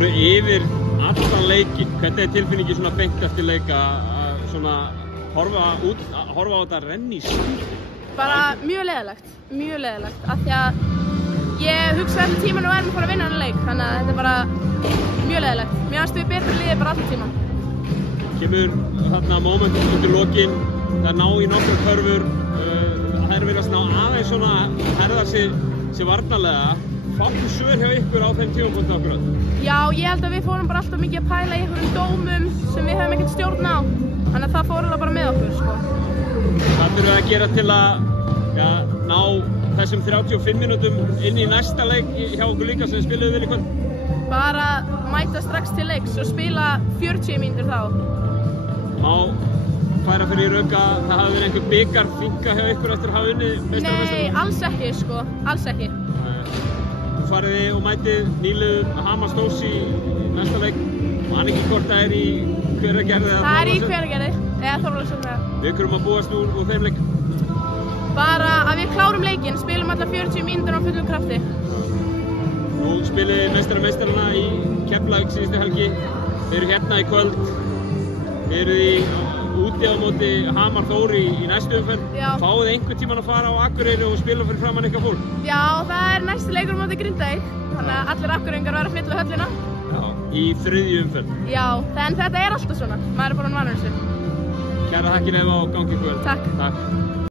fóru yfir allan leikinn. Hvernig tilfinningi svona beint eftir leik að svona horfa á þetta renni í sand? Bara mjög leiðilegt, af því að ég hugsaði allir tíman og værum að fara að vinna þennan leik, þannig að þetta er bara mjög leiðilegt. Mér fannst við betra liðið bara allir tíman. Kemur þarna momentum undir lokinn, það ná í nokkrar körfur, það viljast ná aðeins svona herða sig varnarlega. Fáðu svör hjá ykkur á þeim tímapunkti akkurat? Já, ég held að við fórum bara alltaf mikið að pæla í einhverjum dómum sem við höfum ekkert stjórn á, þannig að það fór alveg bara með okkur, sko. Hvað þurfum við að gera til að ná þessum 35 mínútum inn í næsta leik hjá okkur líka sem við spiluðum vel í kvöld? Bara mæta strax til leiks og spila 40 mínútur þá. Má færa fyrir rauka það hafi verið einhver bikarþinga hjá ykkur eftir að hafa unnið meistaramenn? Nei, alls ekki, sko, alls ekki. Þú fariði og mætið nýliðum Hamar Stórs í næsta leik. Man ekki hvort það í Hveragerði eða Þorlákshöfn? Það í Hveragerði, eða Þorlákshöfn. Við kurum að búast úr þeim leik? Bara að við klárum leikinn, spilum alla 40 mínútur á fullum krafti. Nú spiliði meistarana í Keflavík síðustu helgi. Þeir eru hérna í kvöld. Þeir eru úti á móti Hamar Þór í næstu umferð. Fáið þið einhvern tímann að fara á Akureyri og spila fyrir framan ykkar fólk? Já, það er næsti leikur á móti Grindavík. Þannig að allir Akureyringar verða að fylla höllina. Já, í þriðju umferð. Já, en þetta er alltaf svona. Maður er bara vanur þessu. Kærar þakkir ef á gangi í kvöld. Takk.